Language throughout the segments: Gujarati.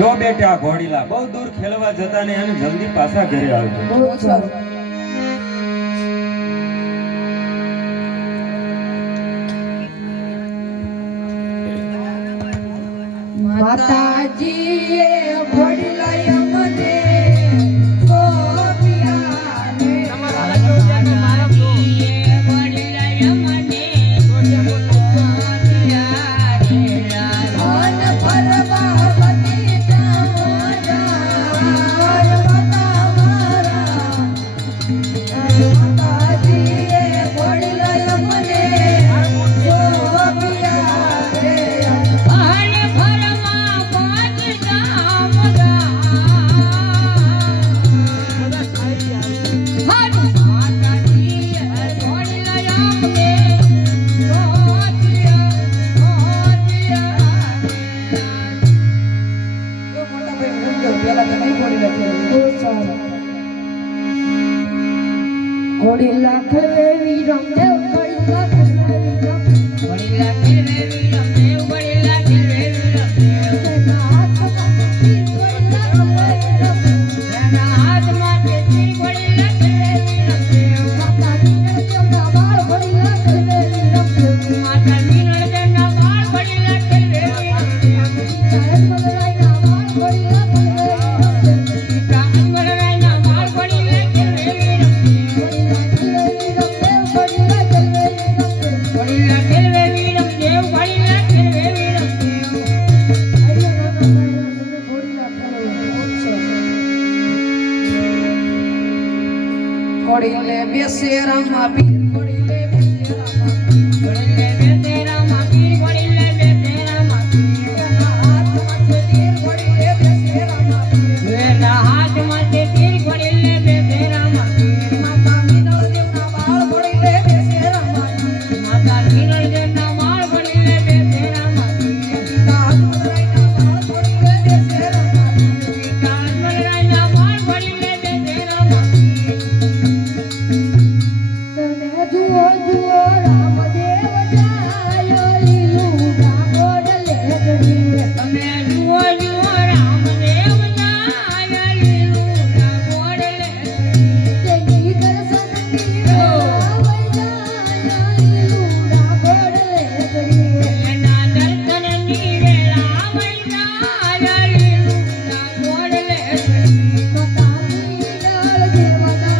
લો બેટા ઘોડીલા બહુ દૂર ખેલવા જતા ને અને જલ્દી પાછા ઘરે આવજો. બહુ સારું. માતાજીએ ઘોડીલા યમને સોપિયા ને માતાજીએ ઘોડીલા યમને સોપિયા રે મન પરવા પતિ માતાજીએ ઘોડીલા યમને સોપિયા રે ઘોડીલા ખેલવી રમદેવ ઘોડીલા ખેલવી રમદેવ ઘોડીલા ખેલવી રમદેવ ઘોડીલા ખેલવી રમદેવ તેના હાથમાં તીર ઘોડીલા ખેલવી રમદેવ તેના હાથમાં તીર ઘોડીલા ખેલવી રમદેવ માતાજીના દેવના બાળ ઘોડીલા ખેલવી રમદેવ માતાજીના દેવના બાળ ઘોડીલા ખેલવી રમદેવ પિતા મલરાયના બાળ ઘોડીલા ખેલવી રમદેવ પિતા મલરાયના બાળ ઘોડીલા ખેલવી રમદેવ ઘોડીલે બેસે રામા પીર ઘોડીલે બેસે રામા ઘોડીલે બેસે રામા પીર ઘોડીલે બેસે રામા પીર એના હાથમાં છે તીર ઘોડીલે બેસે રામા પીર એના હાથમાં છે તીર ઘોડીલે બેસે રામા પીર માતા મીનળ દેવના બાળ ઘોડીલે બેસે રામા પીર માતા મીનળ દેવના બાળ ઘોડીલે બેસે રામા પીર પિતા મલરાયના બાળ ઘોડીલે બેસે રામા પીર પિતા મલરાયના બાળ ઘોડીલે બેસે રામા પીર જુઓ જુઓ રામદેવ જાય લીલું ડાકોડલે ગઢી તમે જુઓ જુઓ રામદેવ જાય લીલું ડાકોડલે ગઢી તેની દર્શનની વેળા જાય લીલું ડાકોડલે ગઢી એના દર્શનની વેળા જાય લીલું ડાકોડલે ગઢી માતાની ડાળ દેવના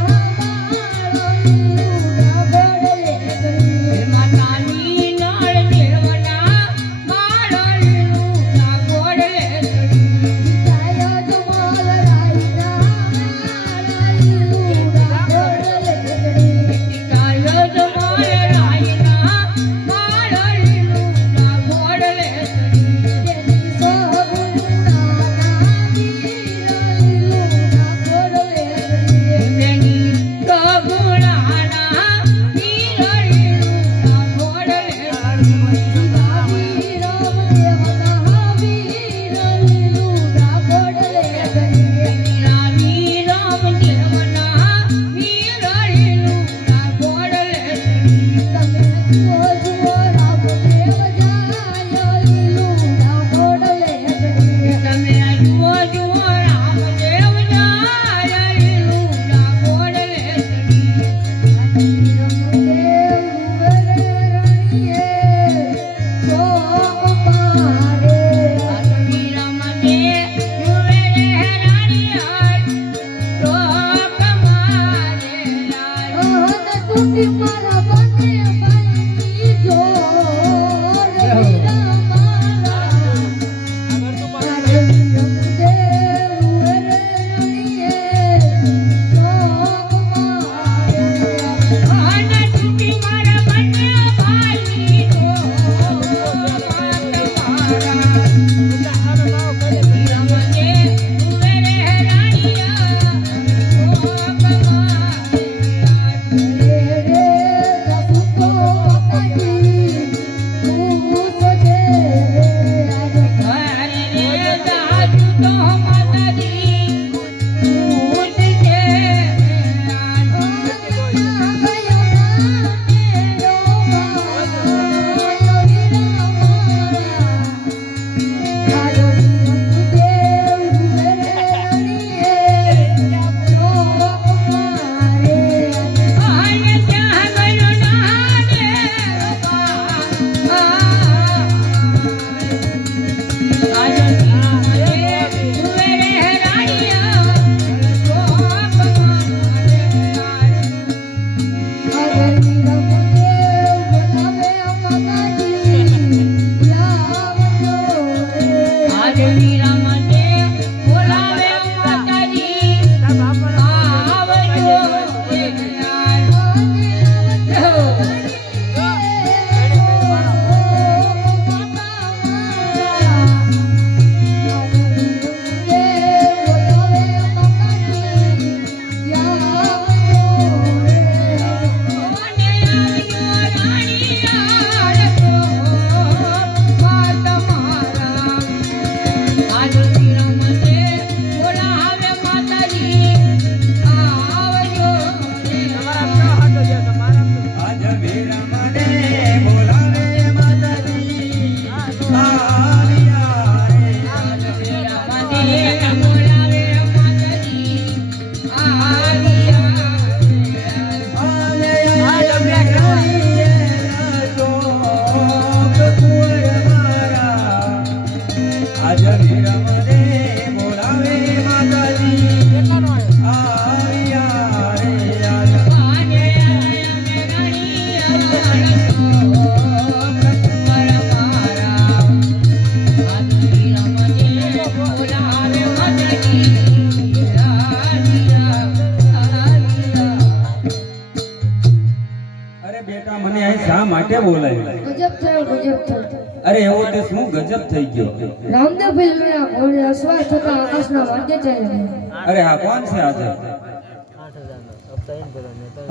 અહીં શા માટે બોલાવ્યો? ગજબ થયો ગજબ થયો. અરે એવો તે શું ગજબ થઈ ગયો? રામદેવભાઈ જોયા ઘોડે અસવાર થતા આકાશના માર્ગે ચાલ્યા ગયા. અરે હા, કોણ છે આજે?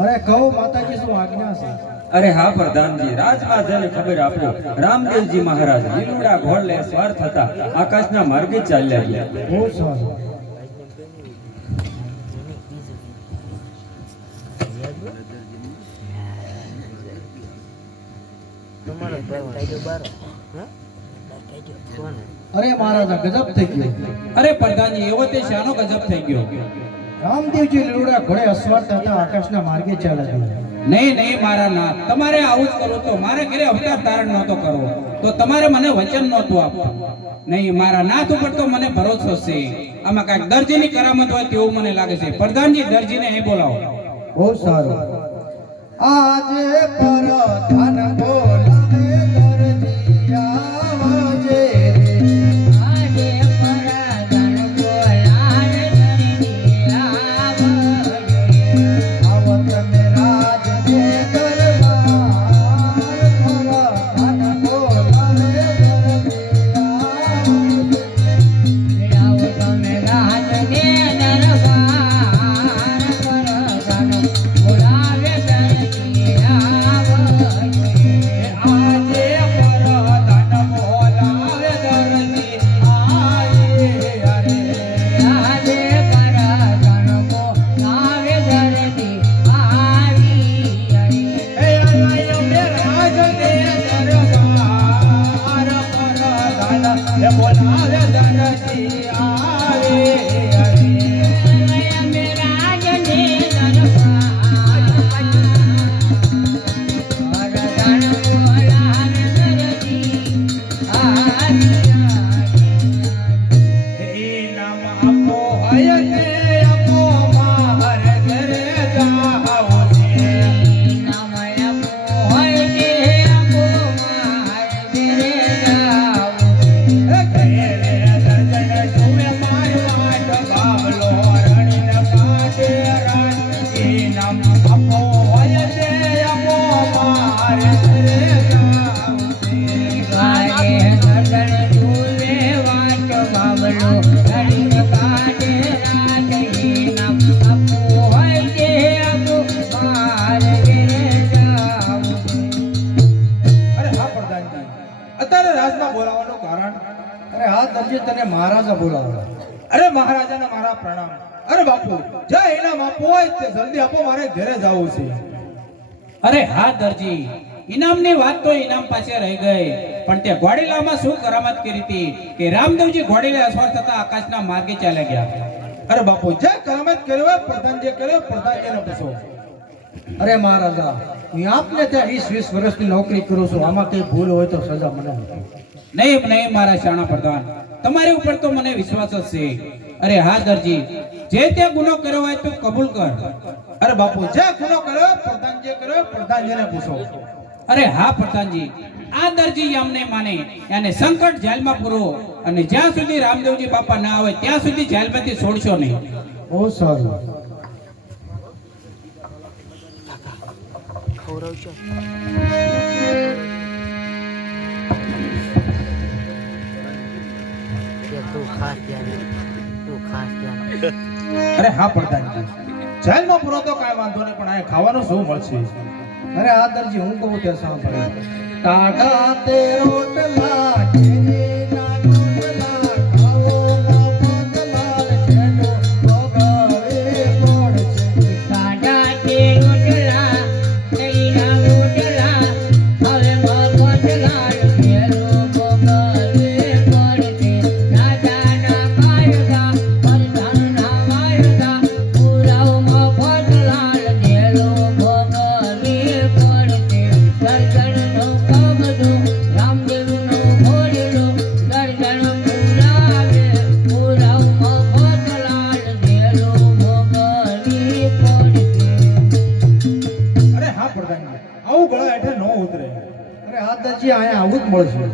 અરે કહો માતાજી શું આજ્ઞા છે? અરે હા પ્રધાનજી, રાજમાતાને ખબર આપો. રામદેવજી મહારાજ લીલુડા ઘોડે સવાર થતા આકાશના માર્ગે ચાલ્યા ગયા. બહુ સારું. અરે મહારાજા ગજબ થઈ ગયો. અરે પ્રધાનજી, એવો તે શાનો ગજબ થઈ ગયો? રામદેવજી લીલુડા ઘોડે અસવાર થતા આકાશના માર્ગે ચાલ્યા ગયા. નહીં નહીં મારા નાથ, તમારે આવું જ કરવું તો મારા ઘરે અવતાર ધારણ નહોતો કરવો, તો તમારે મને વચન નહોતું આપવું. નહીં, મારા નાથ ઉપર તો મને ભરોસો છે. આમાં કાંઈક દરજીની કરામત હોય તેવું મને લાગે છે. પ્રધાનજી, દરજીને અહીં બોલાવો. બહુ સારું. આજે પરધાન બોલાવે દરજી આવજે રે. આજે પરાધન બોલાવે દરજી આવજે. આવત ને રાજ દે દરબાર. પરધાન બોલાવે દરજી આવજે. લાવો તમે રાજને દરબાર. પરાધન બોલાવે દરજી આવજે. આજે પરધાન બોલાવે દરજી આયે અરે. આજે પરાધન બોલાવે દરજી આવી અરે. એ અલાયો મે રાજને દરબાર. પરધાન બોલાવે દરજી આયે અરે. અમે રાજને દરબાર. પરાધન બોલાવે દરજી આવી એ નામ આપો હોય ને આપો માર ઘરે જાવ છે. નામ આપો હોય તે આપો માર ઘરે જાવ. ઘરે દર્શન જુએ માર વાટ બાબલો રણીને કાઢે રાત. એ નામ આપો હોય તે આપો માર ઘરે જાવ છે. ગાડે ગગન ઝૂલે વાટ બાબલો રણીન કાઢે રાત. એ નામ આપો હોય તે આપો માર ઘરે જાવ. અરે હા પ્રધાનજી, અત્યારે રાજમાં બોલાવવાનું કારણ? અરે હા દરજી તને મહારાજા બોલાવો. અરે મહારાજાને મારા પ્રણામ. અરે બાપુ, જે ઇનામ આપવું હોય તે જલ્દી આપો, મારે ઘરે જવું છે. અરે હા દરજી, ઇનામની વાત તો ઇનામ પાસે રહી ગઈ, પણ તે ઘોડીલામાં શું કરામત કરી હતી કે રામદેવજી ઘોડીલા અસવાર થતા આકાશના માર્ગે ચાલ્યા ગયા? અરે બાપુ, જે કરામત કર્યો હોય પ્રધાનજી કર્યો, પ્રધાનજીને પૂછો. અરે મહારાજા હું આપને ત્યાં 20 વર્ષની નોકરી કરું છું. આમાં કઈ ભૂલ હોય તો સજા મને આપો. નહીં નહીં મારા શાણા પ્રધાન, તમારી ઉપર તો મને વિશ્વાસ જ છે. અરે હા દરજી, જે તે ગુનો કર્યો હોય તો કબૂલ કર. અરે બાપુ, જે ગુનો કર્યો પ્રધાનજી કર્યો, પ્રધાનજીને પૂછો. અરે હા પ્રધાનજી, આ દરજી અમને માને એને સંકટ જેલમાં પૂરો, અને જ્યાં સુધી રામદેવજી બાપા ના આવે ત્યાં સુધી જેલમાંથી છોડશો નહીં. બહુ સારું. અરે હા પ્રધાનજી, જેલમાં પૂરો તો કાંઈ વાંધો નહીં, પણ આ ખાવાનું શું મળશે? અરે આ દરજી હું કહું તે સાંભળે. ટાટા તે રોટલા ઢેરીના રોટલા ખાવો ના પતલા જેનો ભોગવે પડશે. કાઢા તે રોટલા તેરીના રોટલા હવે મગજલા ઘેરો ભોગવે પડશે. રાજાના કાયદા પ્રધાનના વાયદા પુરાવ મફતલાલ ઘેરો ભોગવે પડશે. ગરગણનો કબજો રામદેવનો ઘોડેલો ગરગણ પુરાવે પુરાવ મફતલાલ ઘેરો ભોગવે પડશે. અરે હા પ્રધાનજી, આવું ગળા હેઠે ન ઉતરે. અરે આ દરજી અહીંયા આવું જ મળશે.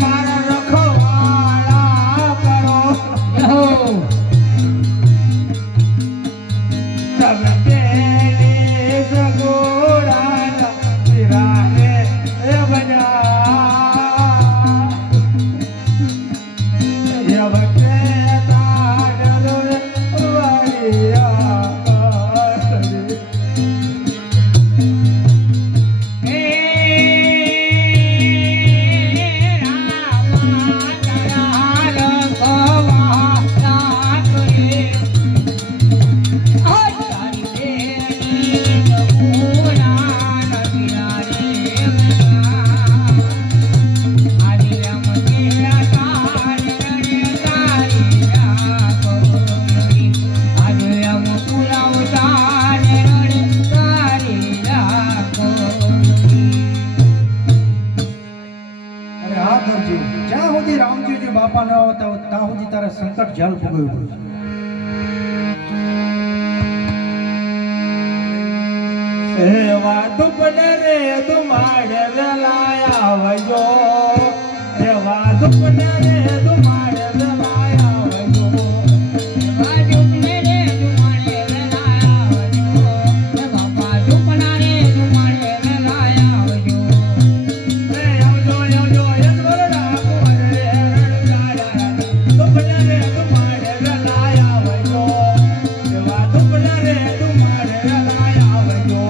મારા વખતે તારો વાળિયા જ્યાં સુધી રામજીજી બાપા ન આવતા હોય ત્યાં સુધી તારે સંકટ ઝાલ ભોગવવું પડશે. એવા દુપને રે તુમાડે વેલાયા આવજો, એવા દુપને રે તુમાડે વેલાયા આવજો, એવા દુપને રે તુમાડે વેલાયા આવજો, એ બાપા દુપના રે તુમાડે વેલાયા આવજો. આવજો આવજો યજ્ઞ રાખો રે રણગાડા, દુપને રે તુમાડે વેલાયા આવજો, એવા દુપને રે તુમાડે વેલાયા આવજો.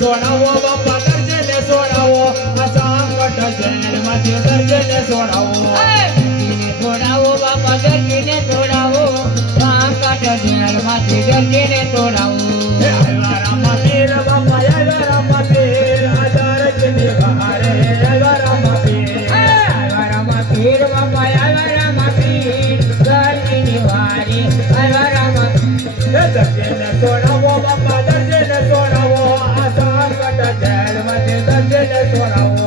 સોડાવો બાપા દર્જને સોડાવો, આ સંકટ જેલમાંથી દર્જને સોડાવો, છોડાવો બાપા દર્દીને છોડાવો, સંકટ જેલમાંથી દર્દીને છોડાવો. આવ્યા રામા પીર બાપા આવ્યા રામા પીર, આ દર્જને બહારે આવ્યા રામા પીર, આવ્યા રામા પીર બાપા આવ્યા રામા પીર, દર્દીની વારી આવ્યા રામા દર્જને સોડાવો બાપા દર્જને સોડાવો, આ સંકટ જેલમાંથી દર્જને સોડાવો,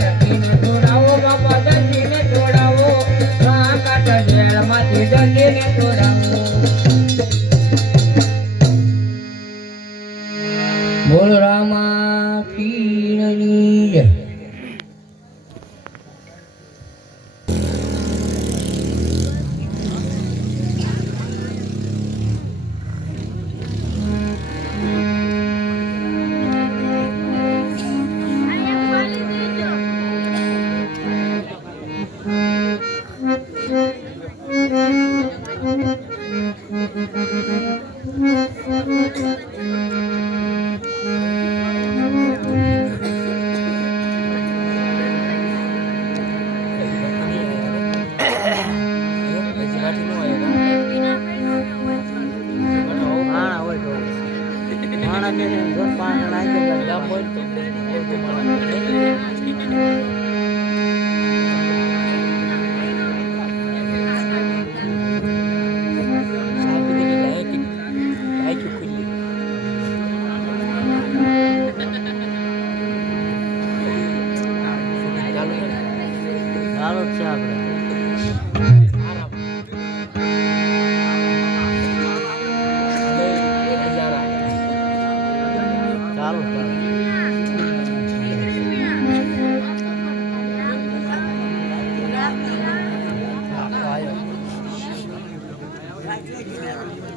દર્દીને છોડાવો બાપા દર્દીને છોડાવો, સંકટ જેલમાંથી દર્દીને છોડાવો. બોલ રામા પીરની જય. ચાલો છે આપણે ચાલો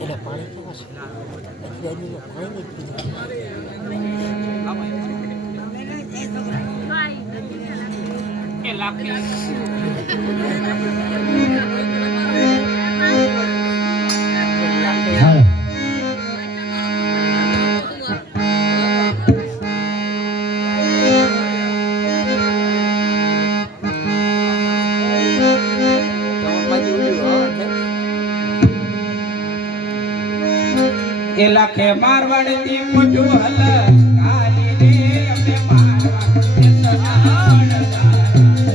એટલે પાણી કેવા છે પાણી એ લાખે મારવાડથી મોટું હલ કાલી રે અમે મારવાડ દેશના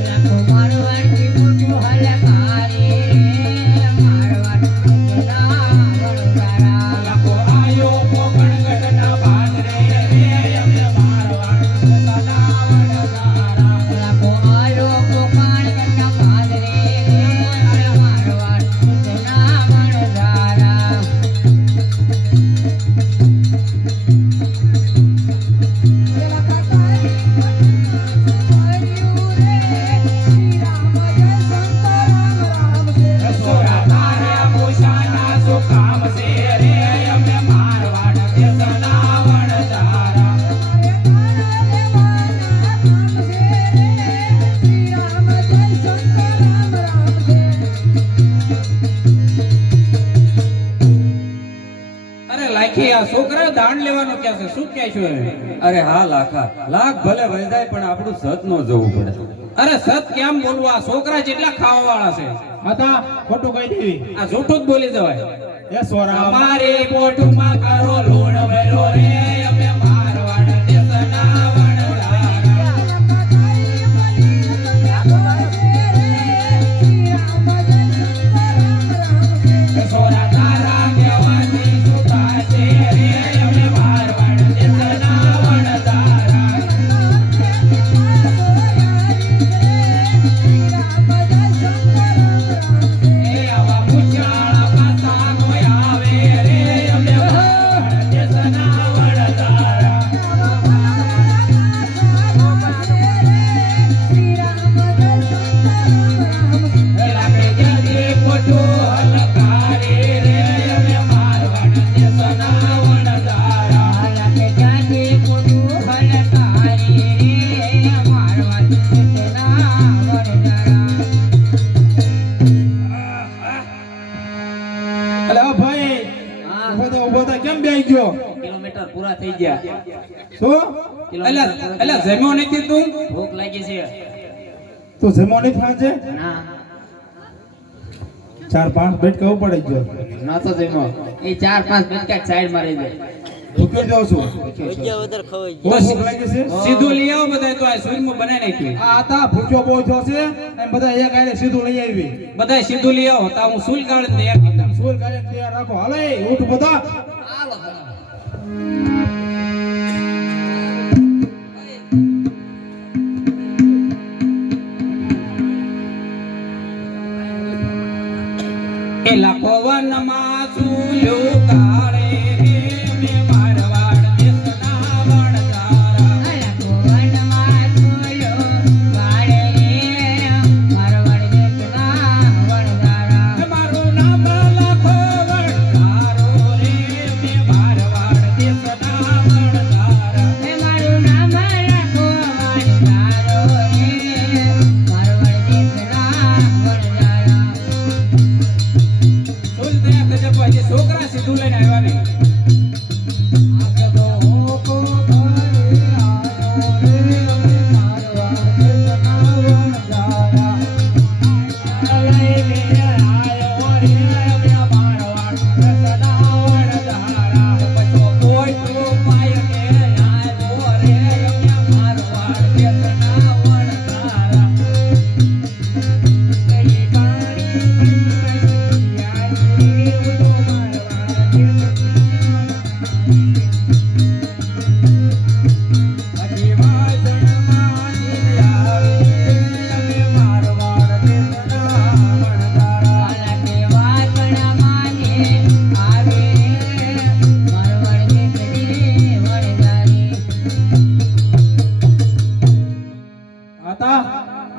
લાખો મારવાડથી મોટું હલકારી રે મારવાડ દેશના વણઝારા. લાખો આયો પોકણગઢના બાદરે રે અમે મારવાડ દેશના વણઝારા. લાખો આયો પોકાણગઢના પાદરે રે મારવાડ દેશના વણઝારા. સોરા તારા મૂસાના શું કામ છે રે અમે મારવાડ દેશના વણઝારા. અરે લાખી આ છોકરા દાણ લેવાનો કે છે શું કહે છો એ? અરે હા લાખા, લાખ ભલે વૈદાય પણ આપણું સત નો જવું પડે. અરે સત કેમ બોલવા, છોકરા જેટલા ખાવા વાળા છે. હતા ખોટું કહી દેવી આ જૂઠું જ બોલી જવાય. એ સોરા અમારી પોટમાં કરો લૂણ વેલો રે અમે મારવાડ દેશના વણઝારા. સોરા તારા કહેવાથી શું થાશે રે અમે મારવાડ દેશના વણઝારા. એ આવા મુછાળા પાસા કોઈ આવે રે અમે મારવાડ દેશના વણઝારા. એલા કે જલ્દી પોટું હલકારે રે અમે મારવાડ દેશના વણઝારા. અલે આ ભાઈ ઉભો થા કેમ બેહી ગયો કિલોમીટર પૂરા થઈ ગયા. શું એલા જમ્યો નથી તું? ભૂખ લાગી છે. તું જમો નહીં ખાજે ના 4-5 બેટ કેવું પડી ગયો ના તો જમ્યો. એ 4-5 મિનિટ સાઈડ માં રહી જાય. ભૂખ્યો જાઉં છું બહુ ભૂખ લાગી છે સીધું લઈ આવો બધા તો આ સુરમાં બનાવી નાખ્યું. આ હતા ભૂખ્યો બહુ થયો છે એમ બધા એક આઈને સીધું લઈ આવી બધા સીધું લઈ આવો તા હું સુલ ગાળીને તૈયાર કરી દઉં. સોલ ગાડી તૈયાર રાખો હાલે ઉઠ બધા એ લાખો વનમાં ચૂલ્યો કાળે રે અમે મારવાડ દેશના વણઝારા. મારું નામ લાખો વણઝારો રે અમે મારવાડ દેશના વણઝારા. સુલ તૈયાર થજે પછી છોકરા સીધું લઈને આવ્યા નહીં.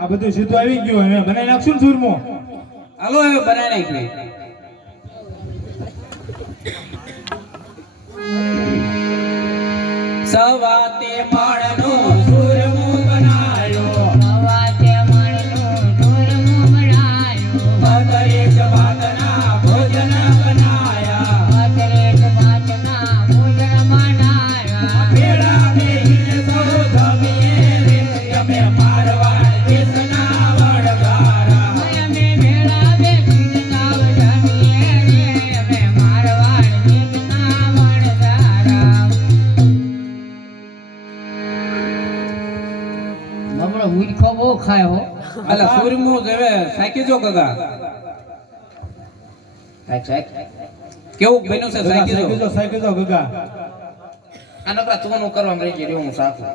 આ બધું સીધું આવી ગયું હવે બનાવી નાખશું ને સુરમો હાલો હવે બનાવી નાખી. સવાતે માળનો સુરમો બનાયો. સવાતે મણ આપણો મૂર્ખો બહુ ખાય હો અલા સૂરમો જેવે સાકી જો ગગા કેવું બન્યું છે સાકી જો ગગા આ નકરા ચોનું કરવા રહી ગયો હું સાકું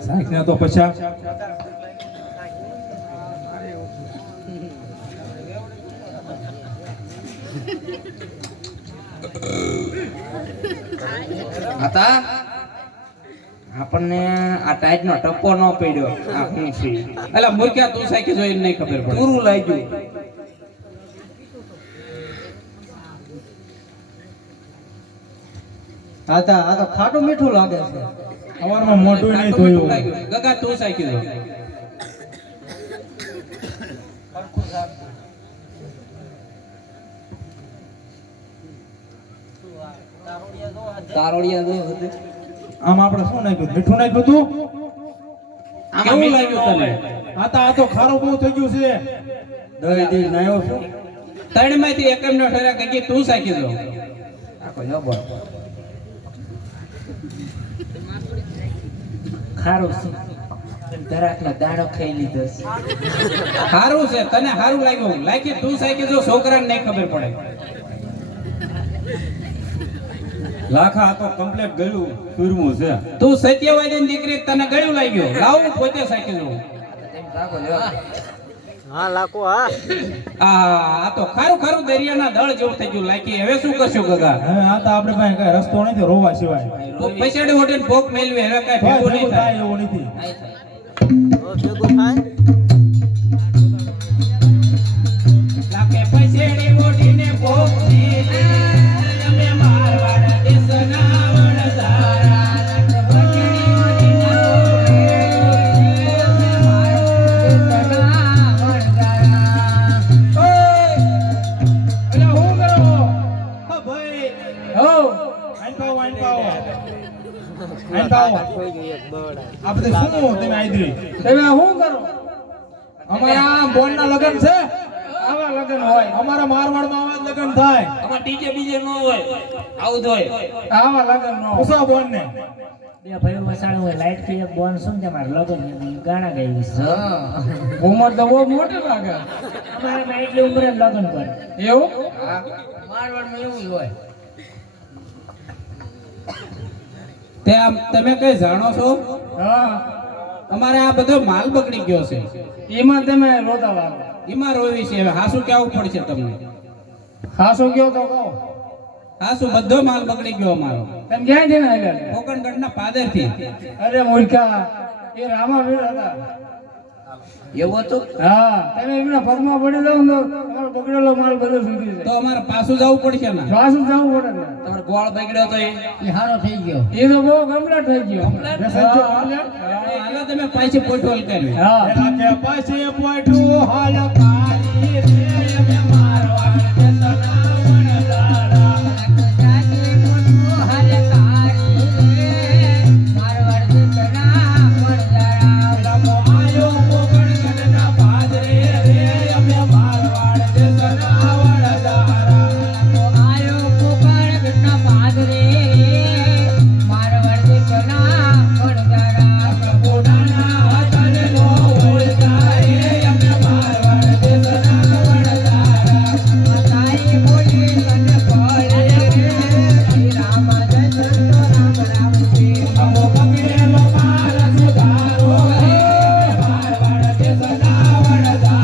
સાઈકને તો પછી હતા આપણને આ ટાઈટ નો ટપ્પો ન પડ્યો આ હું છે અલા મૂર્ખ્યા તું સાકી જો એને નહીં ખબર પડે પૂરું લાગ્યું આ તો ખાટું મીઠું લાગે છે સવારમાં મોઢું નહીં ધોયું ગગા તું સાકી જો તારોડિયા દો હતો આમ આપણે શું નાખ્યું મીઠું નાખ્યું તું કેવું લાગ્યું તને આ તો ખારું બહુ થઈ ગયું છે દહીં દી નાયો છું ત્રણ માંથી એકમ નો ઠરા કઈ તું સાકી જો આખો જબર ખારું છે દરાકનો દાડો ખાઈ લીધો છે સારું છે તને સારું લાગ્યું લાગી તું સાકી જો છોકરાને નહીં ખબર પડે લાખા આ તો કમ્પ્લેટ ગળ્યું સુરમું છે તું સત્યવાદી દીકરી તને ગળ્યું લાગ્યું લાવ હું પોતે સાકી જો તેમ રાખો લ્યો આ તો ખારું ખારું દરિયાના દળ જેવું થઈ ગયું લાગી હવે શું કરશું ગગા હવે આ તો આપણે પાસે કઈ રસ્તો નથી રોવા સિવાય પૈસાડી હોટેલ ભોગ મેળવી હવે કઈ ભેગું નહીં થાય એવું નથી લાખે પૈસાડી હોટીને ભોગ મેળવી અમે મારવાડ દેશના વણઝારા આ બધું શું તમે આઈદ્રી તમે શું કરો અમારા બોનના લગન છે આવા લગન હોય અમારા મારવાડમાં આવા જ લગન થાય આમાં ડીજે બીજે ન હોય આવું જ હોય આવા લગન નો પૂછો બોનને બે ભાઈઓ મસાણું હોય લાઈટ કે એક બોન શું તમારે લગન ગાણા ગાઈ છે ઉંમર તો બહુ મોટી લાગે અમારે માં એટલી ઉંમરે જ લગન કરે એવું મારવાડમાં એવું જ હોય તે આમ તમે કઈ જાણો છો હા અમારે આ બધો માલ બગડી ગયો છે એમાં તમે રોતા લાગો એમાં રોવી છે હવે હાસુ કેવું પડશે તમને ખાસો ગયો તો કહો હાસુ બધો માલ બગડી ગયો અમારો તમે ક્યાંથી ના આવ્યા કોકણગઢના પાદરથી અરે મૂર્ખા એ રામાવીર હતા એવું હતું હા તમે એમના પગમાં પડી જાવ ને તમારો બગડેલો માલ બધો સુધી તો અમારે પાછું જવું પડશે ને પાછું જવું પડે ને તમારો ગોળ બગડ્યો તો એ હારો થઈ ગયો એ તો બહુ કમ્પ્લીટ થઈ ગયો હાલો તમે પાછી પોટોલ કરી હા પછી પોઠું હાલ કાલી રે અમે મારવાડ દેશના વણઝારા લમો આયો કોકણગઢના પાદરે રે અમે મારવાડ દેશના વણઝારા પ્રભુના તનનો ઓળખા રે અમે મારવાડ દેશના વણઝારા લમો બગડેલો માલ સુધારો રે મારવાડ દેશના વણઝારા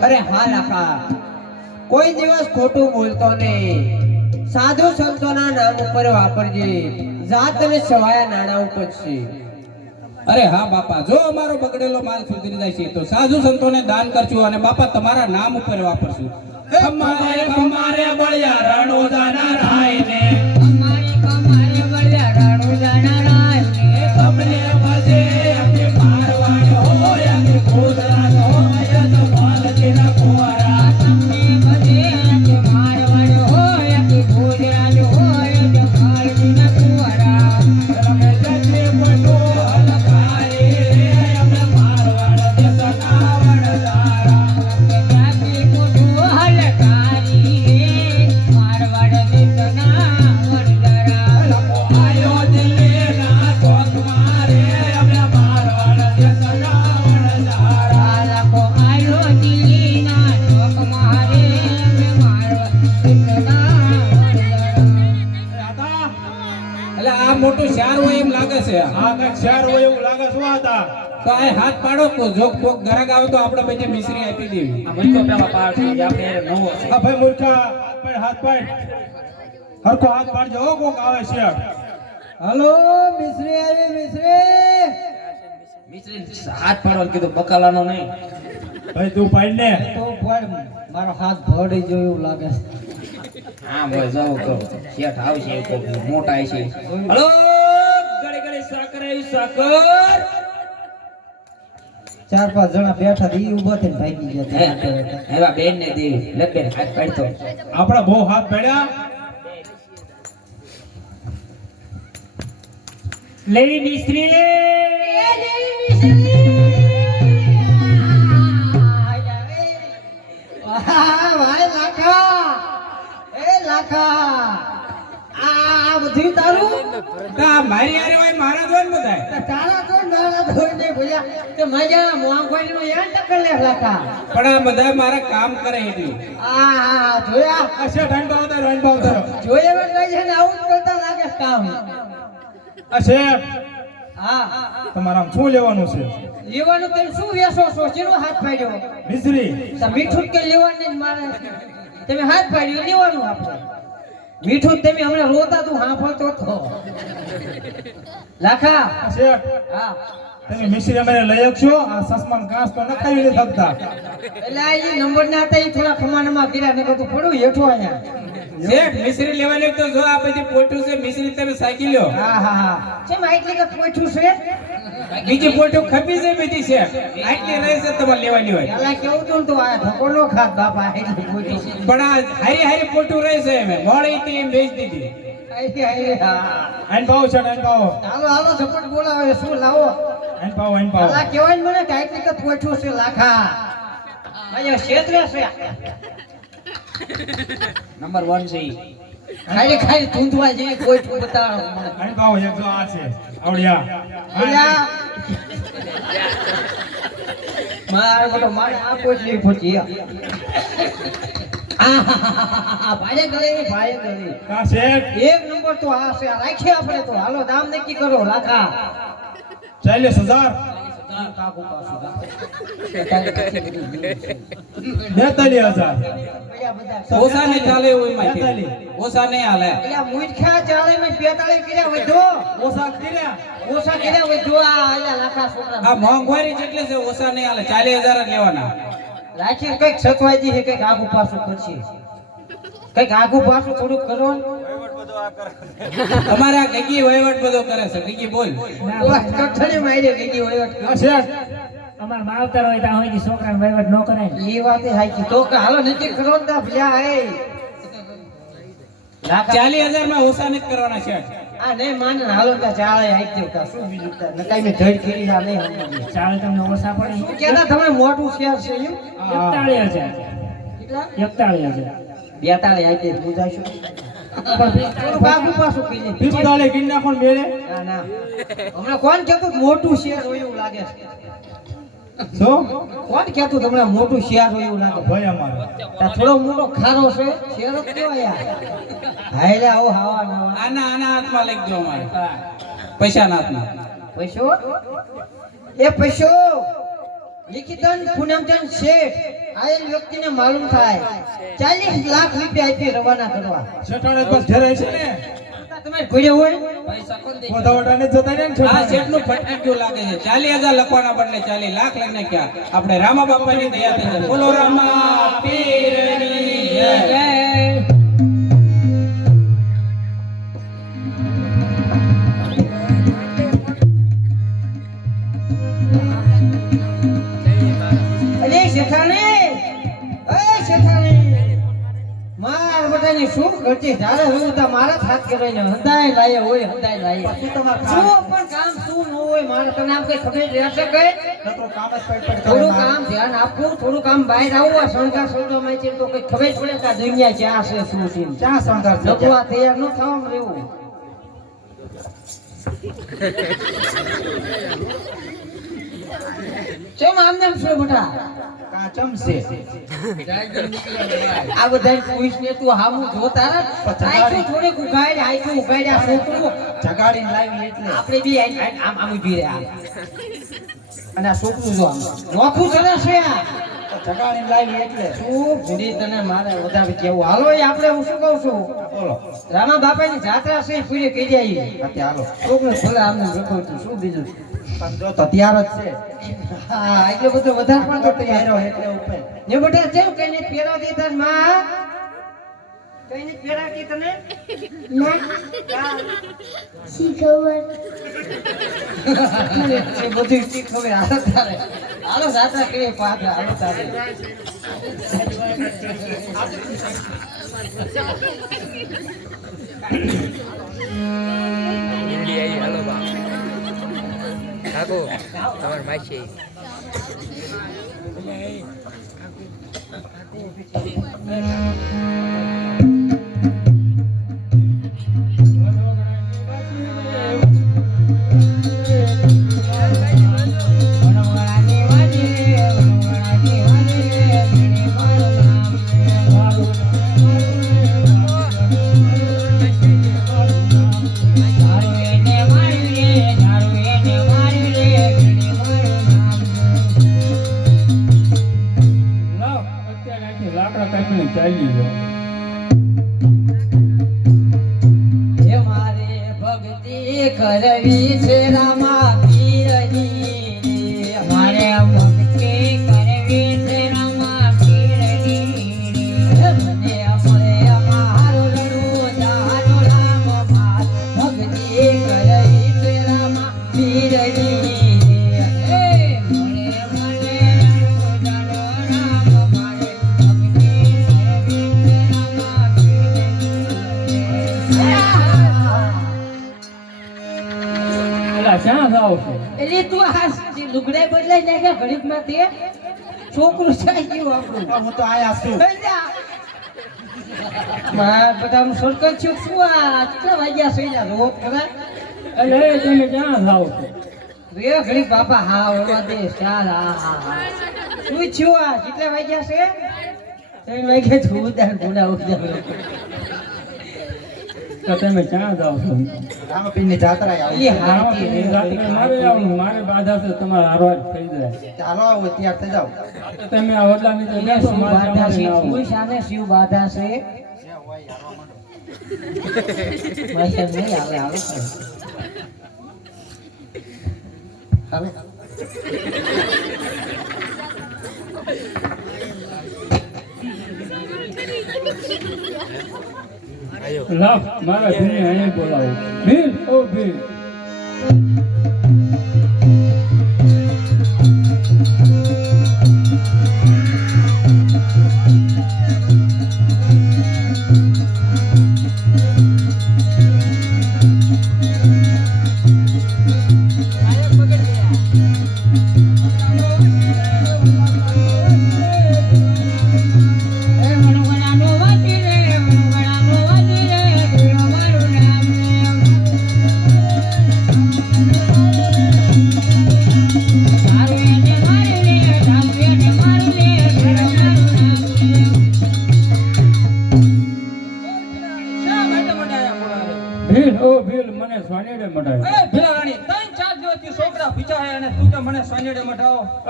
અરે હા લાખા કોઈ દિવસ ખોટું બોલતો નહીં સાધુ સંતોના નામ ઉપર વાપરજે જાત અને સવાયા નાણા ઉપજશે અરે હા બાપા જો અમારો બગડેલો માલ સુધરી જાય છે તો સાધુ સંતોને દાન કરશું અને બાપા તમારા નામ ઉપર વાપરશું અમારે અમારે બળિયા રણોદાના રાયને તમને ભજે અમે મારવાડ હોય અમે ગુજરાત હોય તો માલજીના કુંવરા તમે જજે પટોલ ખાઈ રે અમે મારવાડ દેશના વણઝારા ચાર હોય એમ લાગે છે આ કઈક શહેર હોય એવું લાગે શું હતા તો આ હાથ પાડો જો કોક ગ્રાહક આવે તો આપણે પછી મિશ્રી આપી દેવી આ મરચો પેલા પાડ છે આપણે એને નવો છે. આ ભાઈ મૂર્ખા હાથ પાડ હરખો હાથ પાડજો હો કોક આવે છે હલો મિશ્રી આવી મિશ્રી મિશ્રી હાથ પાડવાનું કીધું બકાલાનો નહીં. ભાઈ તું પાડ ને તો પણ મારો હાથ ભળી ગયો એવું લાગે છે. હા ભાઈ જાવ તો શેઠ આવશે કોક મોટા છે. હલો ગળે ગળે સાકર આવી સાકર. 4-5 જણા બેઠા ઈ ઊભા થઈને ભાગી ગયા એવા બેન ને દે લબેન હાથ પાડતો. આપડા બહુ હાથ પાડ્યા લેવી મિસ્ત્રી લે. વાહ ભાઈ લાખા એ લાખા આ બધું તારું તા મારી હારે હોય મારા જોન બધાય તારા તો નાના ધોઈને ભૂલ્યા તે મજા મોંઘવારી નો યાર ટક્કર લે લાખા પણ આ બધા મારા કામ કરે એટલું આ જોયા આ શેઠ આઈન પાવતર જોયા વગર છે ને આવું જ કરતા લાગે છે કામ આ શેઠ હા તમારા આમ શું લેવાનું છે લેવાનું તેમ શું વેસો છો શેનો હાથ પાડ્યો મિશ્રી તો મીઠું કે લેવાનું જ મારે તમે હાથ પાડ્યો લેવાનું આપણે મીઠું તમે હમણાં રોતા તું હાંફળતો તો લાખા આ શેઠ હા તમે મિશ્રી અમે લઈ શકશો આ સસમાન કાંસ તો નખાવી નથી શકતા એટલે આ ઈ નંબર ના હતા ઈ થોડા ખમાનમાં કર્યા ને બધું પડું હેઠો અહીંયા શેઠ મિશ્રી લેવાની તો જો આ પછી પોઠું છે મિશ્રી તમે સાકી લ્યો હા હા હા કેમ આટલી કે પોઠું છે બીજી પોઠું ખપી છે બધી શેઠ આટલી રહી છે તમારે લેવાની હોય પેલા કેવું તું તું આ ધક્કો નો ખાત બાપા આટલી પોઠું છે પણ આ હારી હારી પોઠું રહી છે એમ મોડે થી એમ વેચ દીધી આઈ હા આઈન પાવો શેઠ આઈન પાવો હાલો હાલો ઝપટ બોલાવે શું લાવો આઈન પાવો આઈન પાવો પેલા કહેવાય ને મને કે આટલી કે પોઠું છે લાખા અહીંયા ક્ષેત્રે છે નંબર 1 છે ઈ. ખાલી ખાલી ધૂંધવા જેવી પોઠું બતાવો મને આઈન પાવો એક જો આ છે આવડિયા ઓલા માર મોટો મારે આ પોટલી ફૂટી આ ભાડે ગળે આ શેઠ એક નંબર તો આ છે આ રાખીએ આપણે તો હાલો દામ નક્કી કરો લાખા 40,000 42,000 ઓછા નહીં ચાલે એવું એમાંથી ઓછા નહીં હાલે એટલે મૂર્ખા ચાલે મેં 45 કર્યા વધો ઓછા કર્યા ઓછા કર્યા વધો આ આયા લાખા છોકરા આ મોંઘવારી જેટલી છે ઓછા નહીં હાલે 40,000 જ લેવાના રાખી કઈક સતવાજી છે કઈક આગુ પાછું કરશે કઈક આગુ પાછું થોડુંક કરો ને તમારા ગગી વહીવટ બધો કરે છે ગગી બોલ કઠણી મારી ગઈ વહીવટ આ શેઠ અમાર માવતર હોય ત્યાં હોય છોકરાને વહીવટ ન કરાય એ વાત હાચી તો કે હાલો નક્કી કરો ને તા ભલ્યા હે લાખા 40,000 માં ઓછા નથી કરવાના છે આ નહીં માને ને હાલો તા ચાલે આઈ દેવતા શું બીજું તા નકાઈ મે ધડ કરી આ નહીં સમજી ચાલે તમને ઓછા પડે શું કહેતા તમે મોટું શેર છે એમ 41,000 કેટલા 41,000 બેતાળી આઈ દે પૂજાશું થોડું કાકુ પાછું કીધું 45 કિન નાખો ને મેળે ના ના હમણાં કોણ કહેતું કે મોટું શેર હોય એવું લાગે છે શું કોણ કહેતું તમને મોટું શેર હોય એવું લાગે ભાઈ અમારો તા થોડો મોટો ખારો છે શેર જ કેવાય યાર હાયલે આવો હાવા ના આના હાથમાં લઈ દો અમારે પૈસા ના હાથમાં પૈસો એ પૈસો લિખિતન પૂનમચંદ શેઠ આયેલ વ્યક્તિને માલુમ થાય 40 લાખ રૂપિયા આપી રવાના કરવા શેઠાણે બસ ઘરે છે ને તમે ભૂલ્યો હોય પોતાવટાને જતા ને આ શેઠાણે જેટલું ફટકી ગયું લાગે છે 40,000 લખવાના બદલે 40 લાખ લઈને ક્યાં આપણે રામા બાપાની દયા થઈ જાય બોલો રામા પીરની જય અરે શેઠાણી એ શેઠાણી માર બધાની શું કરતી જ્યારે હું તા મારા હાથ કરીને હંધાય લાયે હોય હંધાય લાયે શું પણ કામ શું ન હોય મારે તને આમ કઈ ખબર રહેશે કઈ થોડું કામ ધ્યાન આપવું થોડું કામ બહાર આવવું આ શણગાર શોધવામાં છે તો કઈ ખબર પડે કે આ દુનિયા ક્યાં છે શું છે ક્યાં શણગાર છે લગવા તૈયાર ન થવામાં રહેવું કેમ આમ નામ છો બેટા આ ચમસે આ બધા પૂછને તું હામું જોતા ને આઈ થોડે ઉગાડ આ છોકરું જગાડીને લાવી એટલે આપણે બી આમ ઊભી રહ્યા અને આ છોકરું જો આમ નોખું સરસ છે આ જગાડીને લાવી એટલે શું ભૂલી તને મારે વધારે કેવું હાલો એ આપણે હું શું કહું છું બોલો રામા બાપાની જાત્રા છે પૂરી કહી જાય અત્યારે હાલો છોકરું ભલે આમને જોતું હતું શું બીજું સમજો તો તૈયાર જ છે હા એટલે બધું વધારે પણ તો તૈયાર તૈયાર એટલે ઉપર ને બેટા જેમ કઈને ફેરા દેતા માં કઈને ફેરા કે તને શી ખબર એ બધું ઠીક હવે હાલો જાત્રા કરીએ પાછા હાલો તારે લાકડા કાપીને ચાલી જાઓ. હે મારે ભક્તિ કરવી છે રામા પીરની મારે ભક્તિ કરવી છે રામા પીરની મને અમરે અમારો લડું જાનો રામ માર ભક્તિ કરવી છે રામા પીરની હે મને લડું જાનો રામ મારે ભક્તિ કરવી છે રામા પીરની એલા ક્યાં જાવ છો? એટલે તું આ લુગડા બદલાઈ નાખ્યા ઘડીકમાં તે છોકરું થઈ ગયું આપણું હું તો આયા છું બધા સરકત છું શું આ કેટલા વાગ્યા છે યાર રોક કરે એટલે તમે ક્યાં જાવ છો? બે ઘડીક બાપા હા એવા દે ચાલ હા હા હા શું છું આ કેટલા વાગ્યા છે 3 વાગ્યા તું ઉદાર ગુડા ઉદાર તો તમે ક્યાં જાવ છો? રામપીરની જાત્રા એ આવી હાથી રે રાત્રે મારે આવું, મારે બાધા છે, તમારે હારવાર થઈ જાય. ચાલો આવો તૈયાર થઈ જાઓ તો તમે આ ઓરડા નીચે બેસો, શિવ મારે બાધા છે જવાનું કોઈ સામે શિવ બાધા છે મારે નહીં આવે આવે હવે લાવ, મારા ભીલને અહીં બોલાવો. ભીલ, ઓ ભીલ. ભીલ, ઓ ભીલ, મને સોનેડે મટાવ્યો.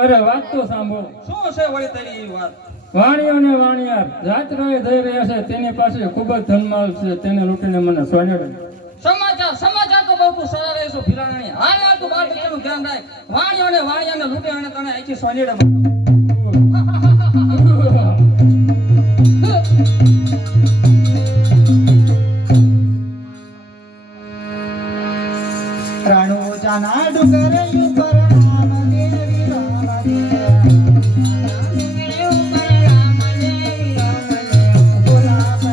અરે વાત તો સાંભળો. વાણિયો ને વાણિયાર જાત્રાએ જઈ રહ્યા છે, તેની પાસે ખૂબ જ ધનમાલ છે, તેને લૂંટીને મને સોનેડે. સમાચાર તો બહુ સારા રહેશો ભીલાણી હારે આ તું બાર બચ્ચાનું ધ્યાન રાખ વાણિયાને લૂંટે અને તને અહીંથી સોનેડે રાણો જાના ડુંગર ઉપર રામ દેવી બોલા રામ દેવ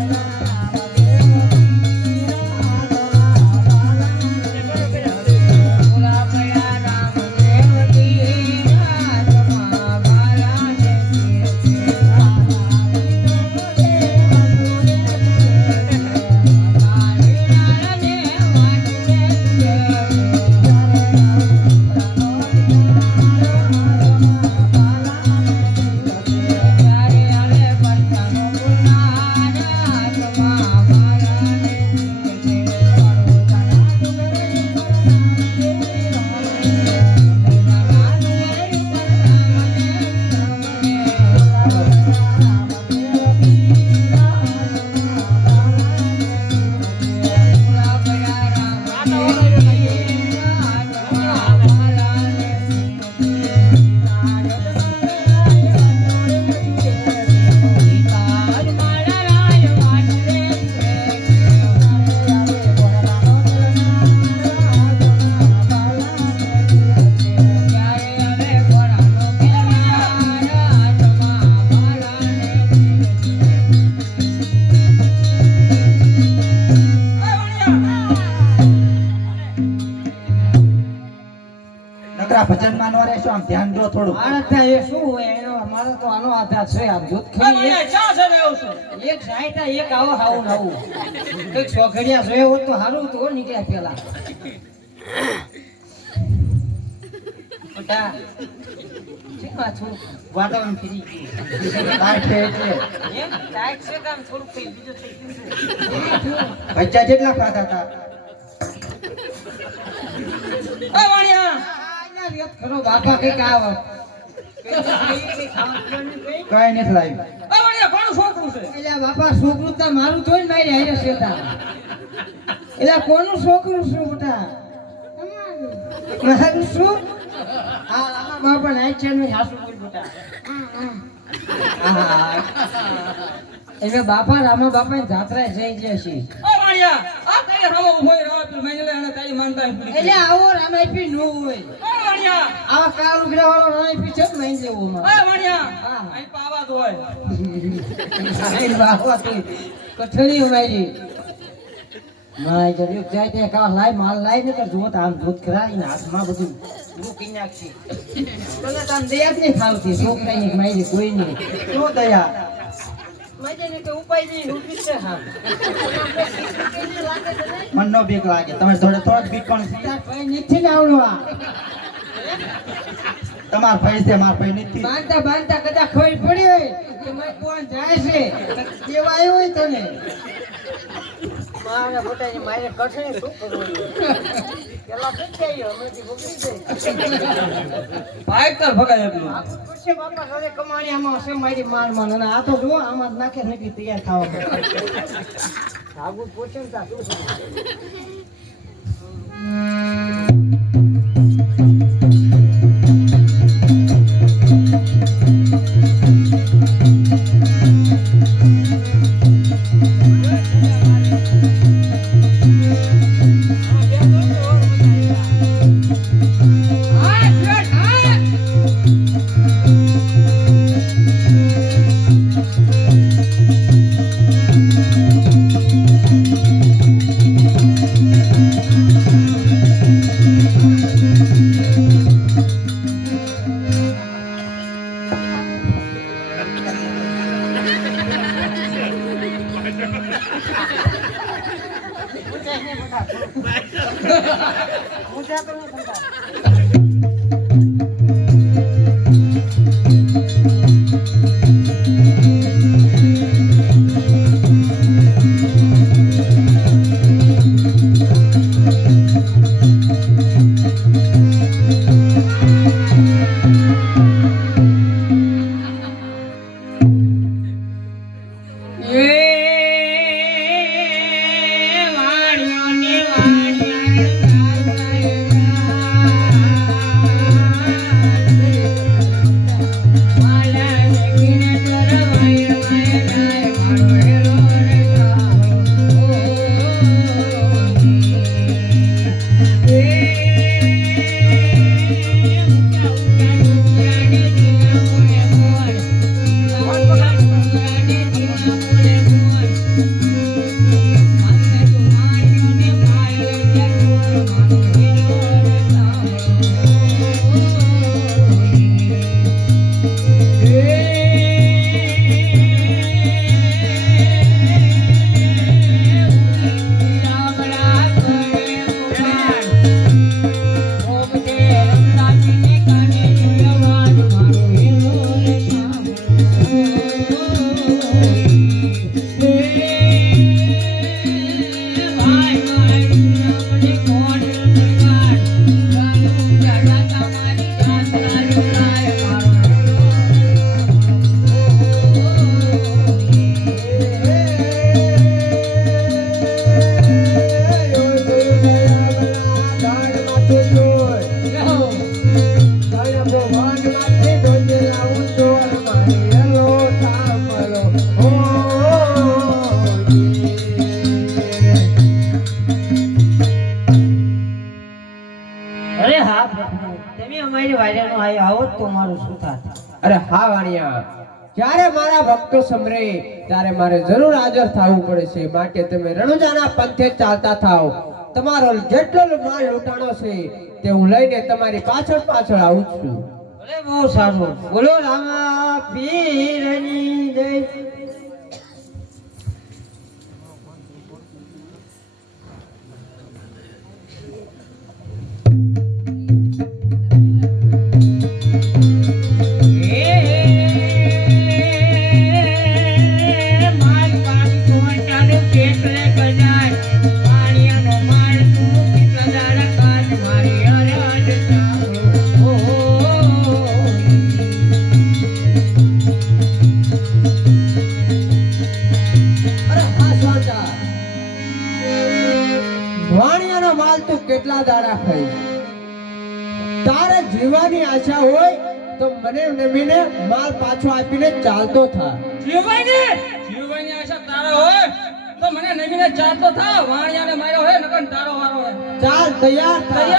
આમ ધ્યાન દો થોડું. મારા ત્યાં એ શું હોય એનો મારો તો આનો આધાર છે આમ દૂધ ખાઈ એક જાય તા એક આવો હાવું નાવું કઈક સોઘડિયા જોયો હોત તો હારું તો નીકળ્યા પેલા બેટા ચીકવા થોડું વાતાવરણ ફરી ગયું ટાઈટ છે એટલે. એમ ટાઈટ છે કામ થોડું કઈ બીજું થઈ ગયું છે બચ્ચા જેટલા ખાતા હતા. આના રેત ખરો બાપા કઈક આવ કઈ ખાવાનું કઈ કઈ નથી લાવ્યું. એલા બાપા છોકરું તો મારું જોઈને મારી હારે શેતા એલા કોનું છોકરું છે બેટા મારું શું આ આમાં બાપા નાઈ છે ને હાસુ બોલ બેટા એને બાપા રામા બાપા ની જાત્રા જઈ જશે એટલે આવો રામાપી નો હોય આવા કાળ ઉઘરા વાળો રામાપી છે મહિન જેવો માં બાપા તું કઠણી ઉમારી માય જરીક જાય તે કા લાય માલ લાય ને તો જોત આમ દૂધ કરાય ને હાથમાં બધું મૂકી નાખી તને તામ દયા જ નહીં ખાવતી છોકરાની મારી કોઈ નહીં શું દયા? માજે ને કે ઉપાય નહીં ઉભી છે હા મન નો બીક લાગે. તમે થોડોક બીક પણ છે. તાર ભાઈ નથી ને આવડું આ તમાર ભાઈ છે, માર ભાઈ નથી. બાંધતા બાંધતા કદાચ ખોઈ પડી હોય કે મેં કોણ જાય છે કેવા આવ્યો હોય તને મારા મોટાની મારે કઠણી શું કરવું પેલા કઈ ગયો હમણાંથી ભૂગી ગઈ પછી બાપા ઘરે કમાણી આમાં હશે મારી માર માન અને આ તો જો આમાં જ નાખે નથી તૈયાર થવા આવું પૂછે ને તા શું અરે હા વાણિયા, જ્યારે મારા ભક્તો સમરે ત્યારે મારે જરૂર હાજર થવું પડે છે, માટે તમે રણુજાના પંથે ચાલતા થાઓ. તમારો જેટલો માલ લૂંટાણો છે તે હું લઈને તમારી પાછળ પાછળ આવું છું. ભલે બહુ સારું બોલો રામા પીરની જય વાણિયાનો માલ તું કેટલા દાડા ખાઈ તારે જીવવાની આશા હોય તો મને નમીને માલ પાછો આપીને ચાલતો થા જીવવાની આશા તારા હોય તો મને નવીને ચાલતો થા વાણિયાને માર્યો હોય નકર તારો વારો હોય ચાલ તૈયાર થા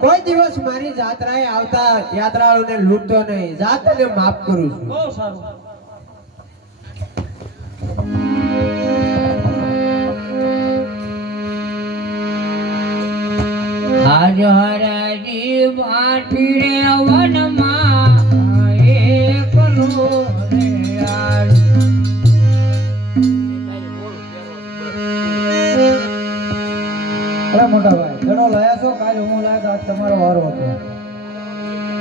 કોઈ દિવસ મારી જાત્રાએ આવતા યાત્રાળુને લૂંટતો નહીં જાતને માફ કરું છું બહુ સારું આજ હરાજી માઠી રે વનમાં એકલો રે આજ અરે મોટા ભાઈ દડો લાયા છો કાલે હું લાયા તો આજ તમારો વારો હતો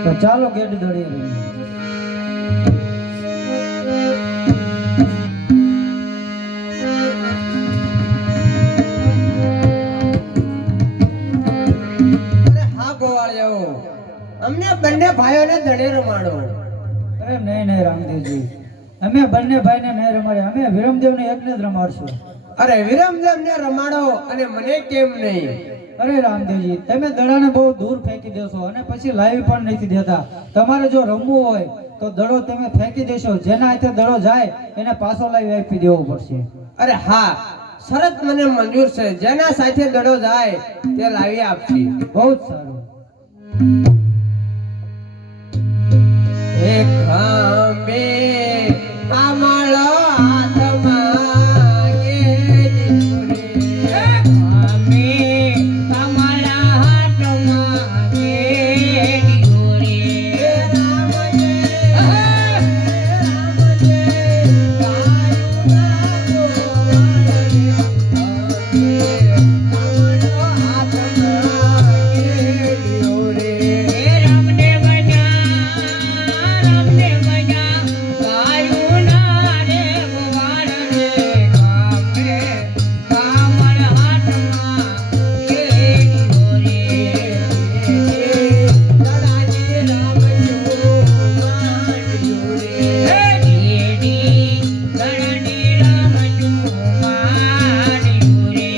તો ચાલો ગેટ દડીએ રહીએ. અરે હા ગોવાળિયાઓ અમને બંને ભાઈઓને દડે રમાડો અરે નહીં રામદેવજી અમે બંને ભાઈને નહીં રમાડ્યા અમે વિરમદેવને એકને જ રમાડશું. અરે વિરમદેવને રમાડો અને મને કેમ નહીં અરે રામદેવજી તમે દડાને બહુ દૂર ફેંકી દેશો અને પછી લાવી પણ નથી દેતા. તમારે જો રમવું હોય તો દડો તમે ફેંકી દેશો જેના હાથે દડો જાય એને પાછો લાવી આપી દેવો પડશે. અરે હા શરત મને મંજૂર છે જેના સાથે દડો જાય તે લાવી આપશે બહુ જ સારું. એક ખાંભે આમાળો હાથમાં ગેડી રે. અમે તમારા હાથમાં કેડી દોરી રામજે રામજે કાયુના ગોવાળે આમાળો હાથમાં ગેડી રે. રામદેવ જા ગાયુના રે ગોવાળ રે કામે કામળ હાથમાં કેડી દોરી દડાજી રામજો માંડ્યો રે. કેડી ગણની રામજુ માડ્યું રે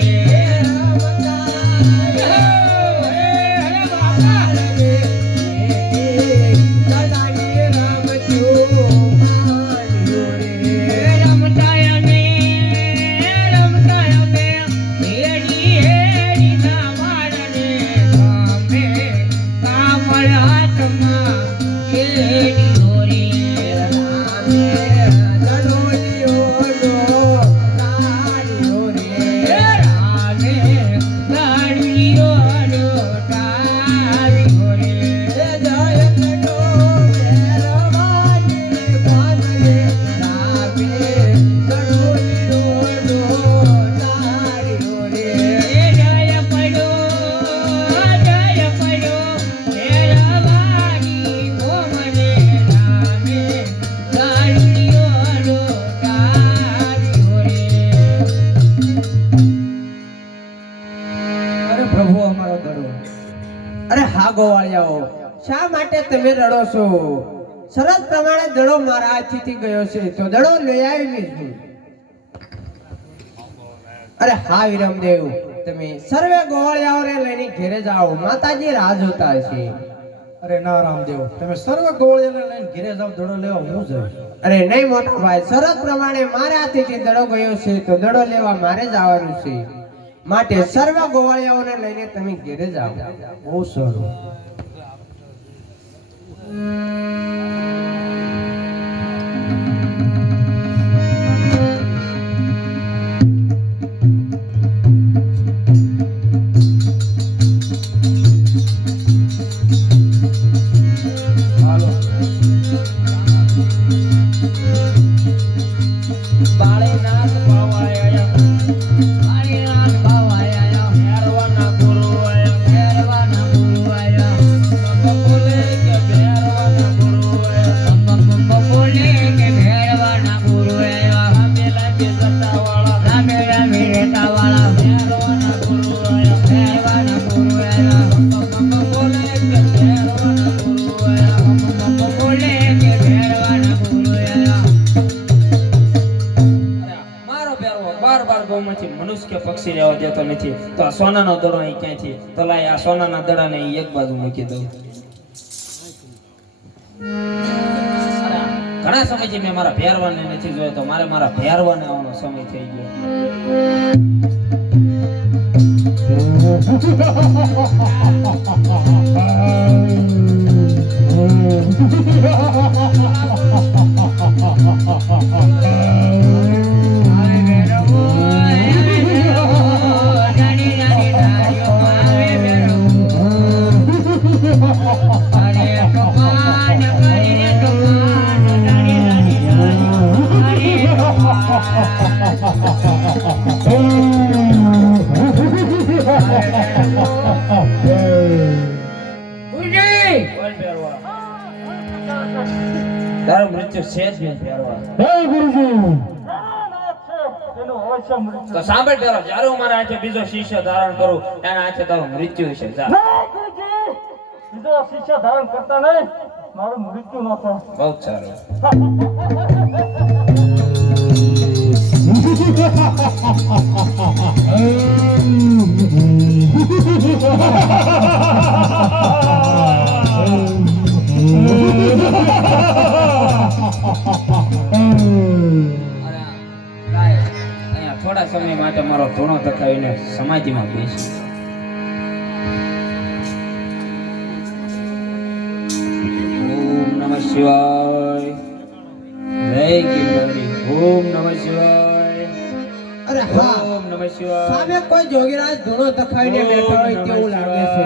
અરે પ્રભુ અમારો દડો. અરે હા ગોવાળિયાઓ શા માટે તમે રડો છો શરત પ્રમાણે દડો મારા હાથથી ગયો છે તો દડો લઈ આવી છું. અરે હા વિરમદેવ, તમે સર્વે ગોવાળિયાઓને લઈને ઘેરે જાઓ, માતાજી રાહ જોતા છે. અરે ના રામદેવ, તમે સર્વ ગોળીને લઈને ઘરે જાવ, દડો લેવા હું જાય. અરે નહીં મોટા ભાઈ, શરત પ્રમાણે મારા હાથેથી દડો ગયો છે તો દડો લેવા મારે જવાનું છે, માટે સર્વ ગોવાળિયાઓને લઈને તમે ઘેરે જાઓ. બહુ સારું. બાળીનાથ બાવાયા બાળીનાથ બાવાયા ભેરવાના ગુરુ આયા ભેરવાના ગુરુ આયા બોલે કે ભેરવાના ગુરુ આયા બોલે કે ભેરવાના ગુરુ આયા રામેલા કે જતાવાળા રામેલા મેટાવાળા ભેરવાના ગુરુ આયા ભેરવાના ગુરુ આયા બોલે કે ભેરવાના ગુરુ આયા બોલે કે ભેરવાના ગુરુ આયા. બાર ગૌમાંથી મનુષ્ય કે પક્ષી રહેવા દેતો નથી, તો આ સોનાનો દડો અહીં ક્યાંથી? તો લાય આ સોનાના દડાને અહીં એક બાજુ મૂકી દઉં. ઘણા સમયથી મેં મારા ભેરવાને નથી જોયો, તો મારે મારા ભેરવાને આવવાનો સમય થઈ ગયો. તારું મૃત્યુ છે જ નહીં ભેરવા. તો સાંભળ ભેરવા, જ્યારે હું મારા હાથે બીજો શિષ્ય ધારણ કરું એના હાથે તારું મૃત્યુ છે. જા. બીજો શિષ્ય ધારણ કરતા નહીં, મારું મૃત્યુ ન થાય. બહુ સારું. થોડા સમય માટે મારો ધૂણો તખાવીને સમાધિમાં બેસી. ઓમ નમઃ શિવાય. જય ગિરનારી. ઓમ નમઃ શિવાય. અરે હા, ઓમ નમઃ શિવાય. સામે કોઈ જોગીરાજ ધૂણો તખાઈને બેઠો હોય તેવું લાગે છે,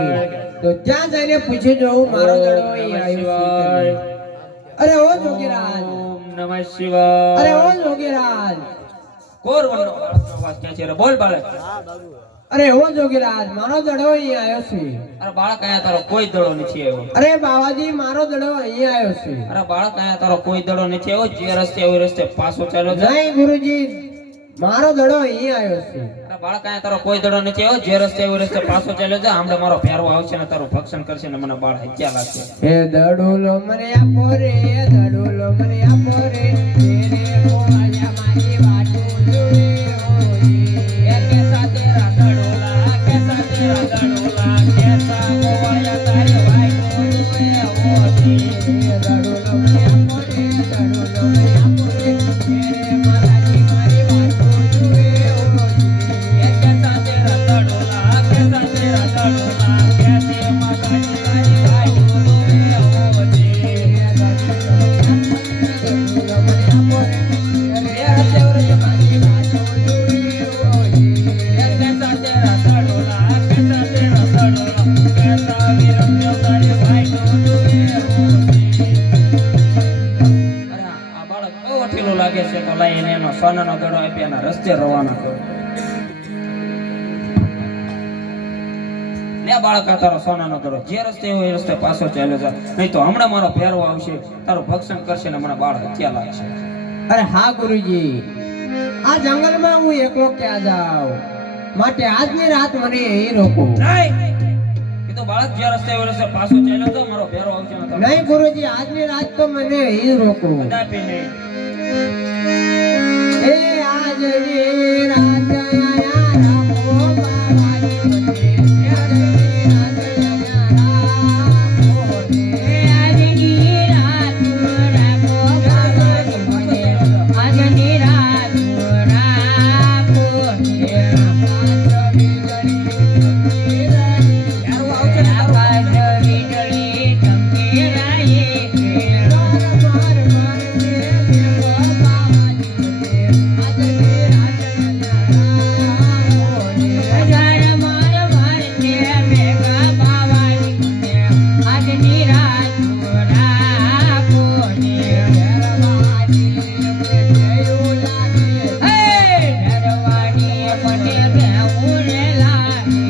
તો ત્યાં જઈને પૂછી જોઉં મારો દડો અહીં આવ્યો છે કે નહીં. અરે ઓ જોગીરાજ, ઓમ નમઃ શિવાય. અરે ઓ જોગીરાજ, કોરવનનો અવાજ ક્યાં છે રે? બોલ બાળક. અરે ઓ જોગીરાજ, મારો દડો અહીં આવ્યો છે. અરે બાળક, અહીંયા તારો કોઈ દડો નથી આવ્યો. અરે બાવાજી, મારો દડો અહીં આવ્યો છે. અરે બાળક, અહીંયા તારો કોઈ દડો નથી આવ્યો. જે રસ્તે આવ્યો એ રસ્તે પાછો ચાલ્યો જા. નહીં ગુરુજી, મારો દડો અહીં આવ્યો છે. અરે બાળક, અહીંયા તારો કોઈ દડો નથી આવ્યો. જે રસ્તે આવ્યો એ રસ્તે પાછો ચાલ્યો જા. હમણાં મારો ફેરવો આવશે ને તારું ભક્ષણ કરશે ને મને બાળ હત્યા લાગશે. હે દડુલો મને આપો રે, દડુલો મને આપો રે, તેરે ગોવાળિયા મારી વાટો જોવે ઓય. કે સાથે રાધડોલા, કે સાથે રાધડોલા, કે સા ગોવાળિયા તારી વાટો જોવે ઓય. દડુલો મને આપો રે, દડુલો મને આપો રે, તેરે માતાજી મારી વાટો જોવે ઓય. કે સાથે રાધડોલા, કે સાથે રાધડોલા, કે સે માતાજી તારી વાટો જોવે ઓય. દડુલો મને આપો રે, એ હતે વરજે મારી વાટો જોવે ઓય. કે સાથે રાધડોલા, કે સાથે રાધડોલા, કે સા વિરમ્યો તારી વાટો જોવે ઓય. અરે આ બાળક બહુ અઠેલું લાગે છે, તો લઈ એને એનો સોનાનો દડો આપી એના રસ્તે રવાના કરો. લે બાળક, આ તારો સોનાનો દડો. જે રસ્તે હોય એ રસ્તે પાછો ચાલ્યો જા, નહીં તો હમણાં મારો ફેરવો આવશે, તારું ભક્ષણ કરશે ને મને બાળ હત્યા લાગશે. અરે હા ગુરુજી, આ જંગલમાં હું એકલો ક્યાં જાઉં, માટે આજની રાત મને અહીં રોકો. નહીં, એ તો બાળક જે રસ્તે એ રસ્તે પાછો ચાલ્યો તો મારો ફેરો આવશે નતો. નહીં ગુરુજી, આજની રાત તો મને ઈ રોકો. કદાપી નહીં. એ આજની રાત આયા રાખો બાવાની મને. એ આજની રાત આયા રાખો ને. આજની રાત રાખો બાવાની મને. આજની રાત રાખો ને. આકાશ વીજળી ચમકી રાયે ખેલો. હજાર માર મારને મેઘા પાવાની મને. આજની રાત રાખો ને. હે ડરવાની મને કેવું રે લાગે.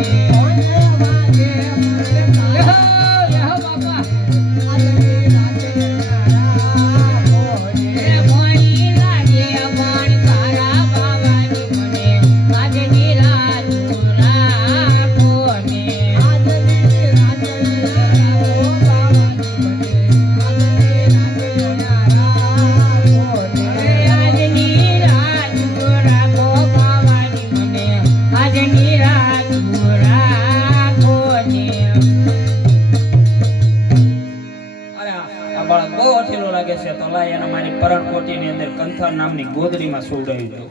યહો બાપા. એ મોઈ લાગે પણ તારા બાવાની મને. આજની રાત રાખો ને. આજની રાત રાખો બાવાની મને. આજની રાત રાખો ને. અરે આ બાળક બહુ અઠેલો લાગે છે તો લાય એને મારી પરણકોટીની અંદર કંથર નામની ગોદડીમાં સુવડાવી દઉં.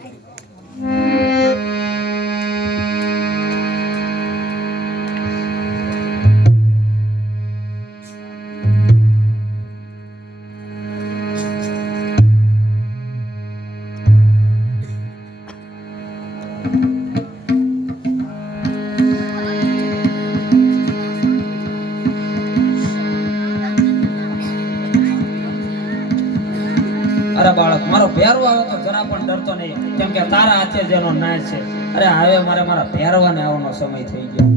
અરે બાળક મારો પહેરવો આવે તો જરા પણ ડરતો નહીં, કેમ કે તારા હાથે જેનો નાશ છે. અરે હવે મારા પહેરવાને આવવાનો સમય થઈ ગયો.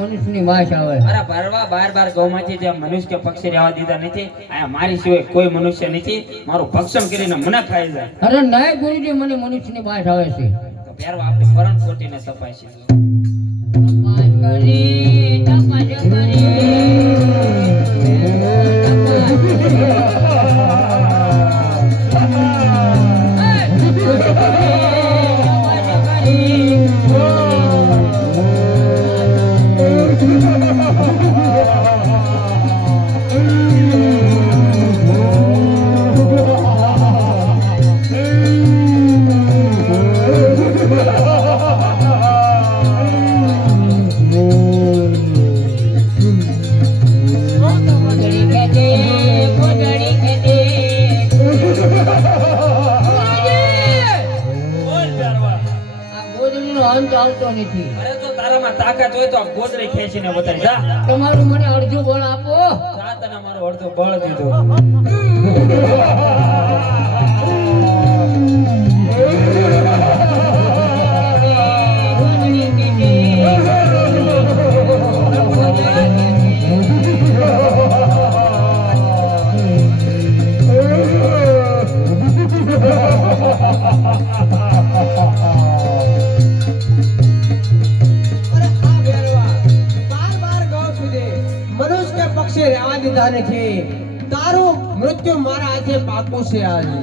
મનુષ્યની વાસ આવે. અરે ભરવા બાર ગૌમાંથી જે મનુષ્ય કે પક્ષી રહેવા દીધા નથી. આ મારી સિવાય કોઈ મનુષ્ય નથી, મારું ભક્ષણ કરીને મને ખાઈ જાય. અરે નાય ગુરુજી, મને મનુષ્યની વાસ આવે છે. તો પહેરવા આપણે પરણકોટીને તપાસી. તપાસ કરી, તપાસ આવતો નથી. અરે તો તારામાં તાકાત હોય તો આ ગોદરી ખેંચીને બતાવી જા. તમારું મને અડધું બળ આપો. જા તને મારો અડધો બળ દીધો. તારું મૃત્યુ મારા હાથે પાકું છે આજે.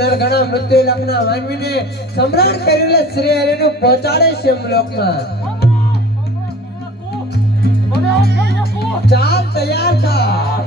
નરગણા મૃત્યુ લગ્ન માનવીને સમ્રાટ કરીને શ્રી હરિનું પહોંચાડે છે લોકમાં. ચાલ તૈયાર થા.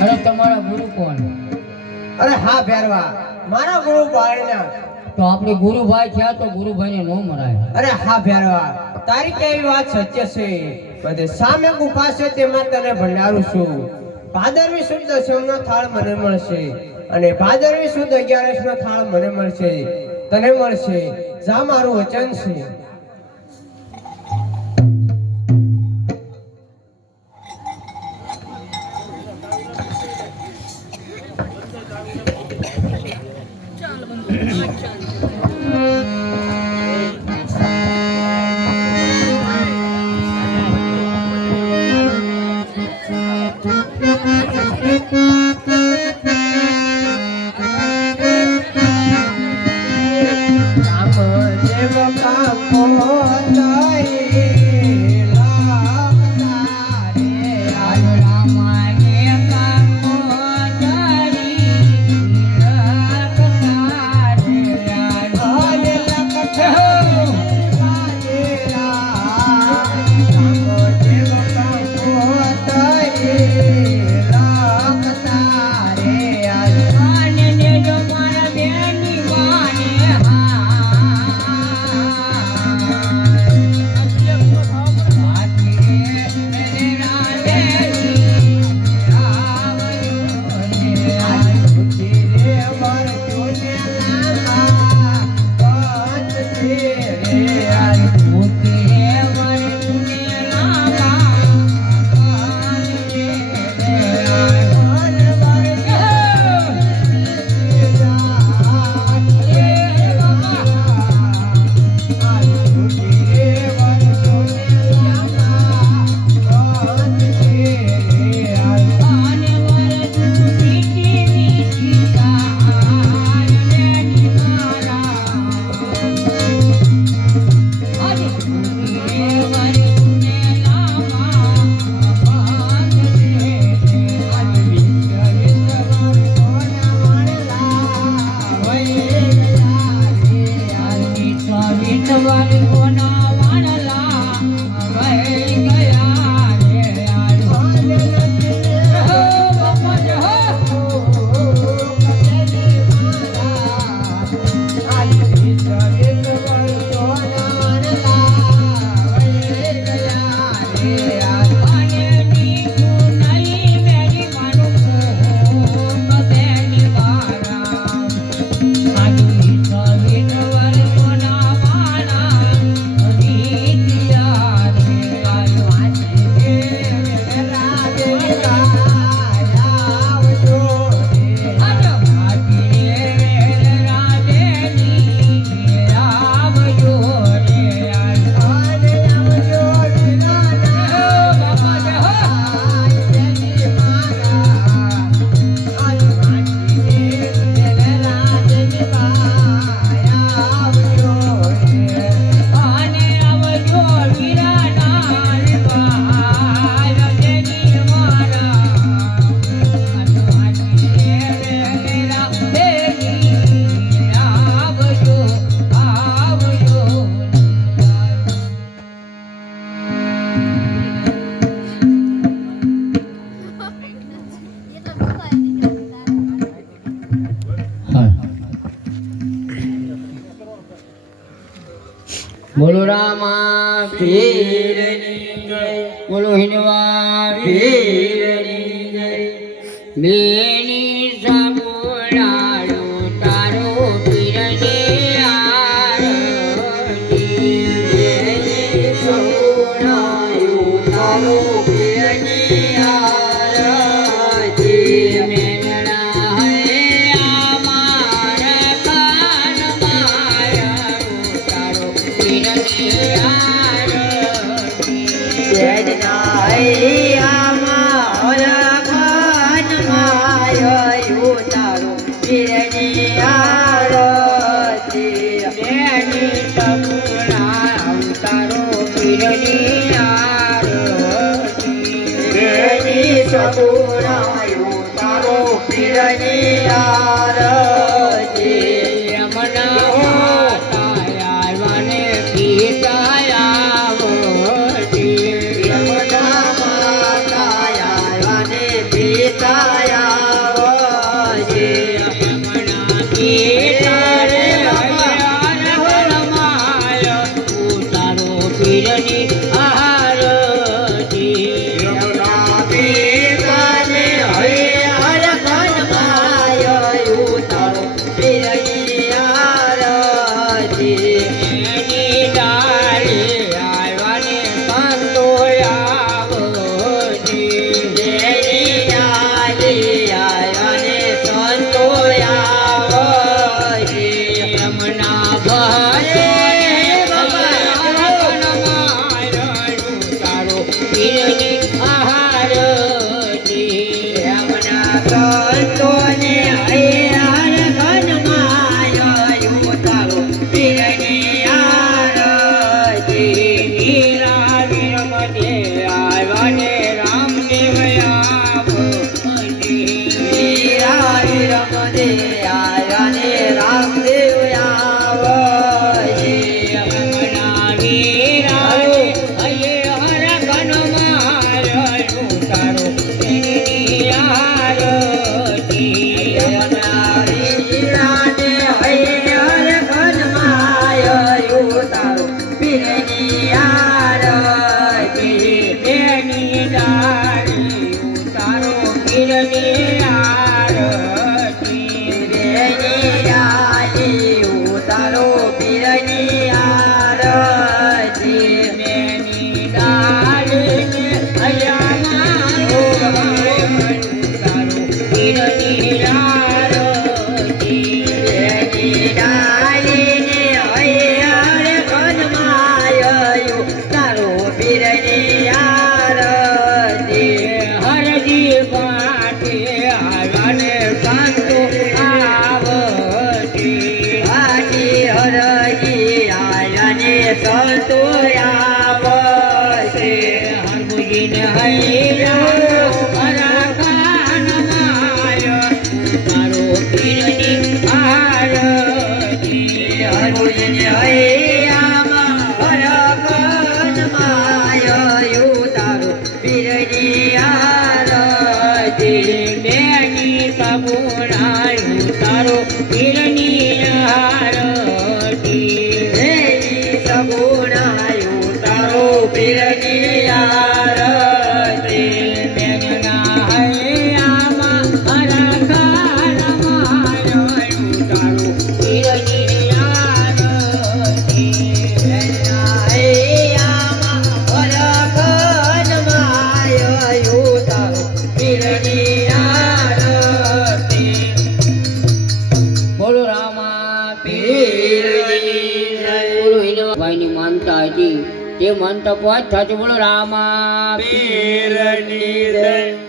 અરે તમારા ગુરુ કોણ? અરે હા ભેરવા, મારા ગુરુ બાળના. તો આપણે ગુરુભાઈ થયા તો ગુરુભાઈને નો મરાય. અરે હા ભેરવા, તારી કેવી વાત સત્ય છે. બધે સામે ગુફા છે તેમાં તને ભંડારું છું. ભાદરવી સુદ દશમનો થાળ મને મળશે અને ભાદરવી સુદ 11નો થાળ મને મળશે, તને મળશે. જા, મારું વચન છે. બોલો રામા પીરની જય, બોલો હિનવા પીરની જય. બેની સાબુડાડો તારો પીરને માનતા હતી તે માનતા પહોંચ થતી બોલો રામા પીરની જય.